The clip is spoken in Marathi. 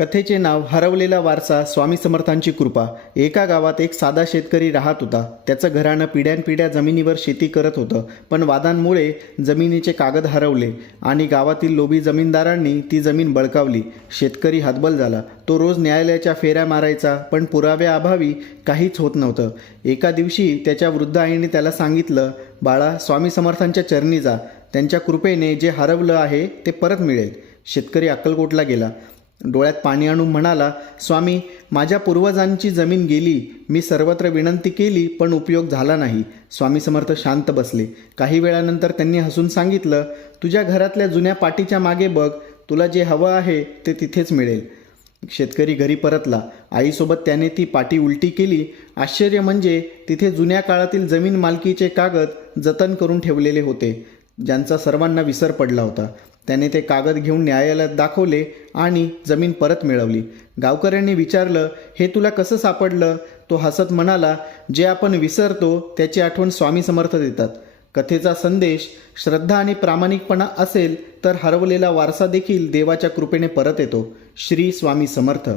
कथेचे नाव हरवलेला वारसा स्वामी समर्थांची कृपा। एका गावात एक साधा शेतकरी राहत होता। त्याचं घराणं पिढ्यानपिढ्या जमिनीवर शेती करत होतं, पण वादांमुळे जमिनीचे कागद हरवले आणि गावातील लोभी जमीनदारांनी ती जमीन बळकावली। शेतकरी हतबल झाला। तो रोज न्यायालयाच्या फेऱ्या मारायचा, पण पुराव्याअभावी काहीच होत नव्हतं। एका दिवशी त्याच्या वृद्ध आईने त्याला सांगितलं, बाळा, स्वामी समर्थांच्या चरणी जा, त्यांच्या कृपेने जे हरवलं आहे ते परत मिळेल। शेतकरी अक्कलकोटला गेला। डोळ्यात पाणी आणून म्हणाला, स्वामी, माझ्या पूर्वजांची जमीन गेली, मी सर्वत्र विनंती केली पण उपयोग झाला नाही। स्वामी समर्थ शांत बसले। काही वेळानंतर त्यांनी हसून सांगितलं, तुझ्या घरातल्या जुन्या पाटीच्या मागे बघ, तुला जे हवं आहे ते तिथेच मिळेल। शेतकरी घरी परतला। आईसोबत त्याने ती पाटी उलटी केली। आश्चर्य म्हणजे तिथे जुन्या काळातील जमीन मालकीचे कागद जतन करून ठेवलेले होते, ज्यांचा सर्वांना विसर पडला होता। त्याने ते कागद घेऊन न्यायालयात दाखवले आणि जमीन परत मिळवली। गावकऱ्यांनी विचारलं, हे तुला कसं सापडलं? तो हसत म्हणाला, जे आपण विसरतो त्याची आठवण स्वामी समर्थ देतात। कथेचा संदेश, श्रद्धा आणि प्रामाणिकपणा असेल तर हरवलेला वारसा देखील देवाच्या कृपेने परत येतो। श्री स्वामी समर्थ।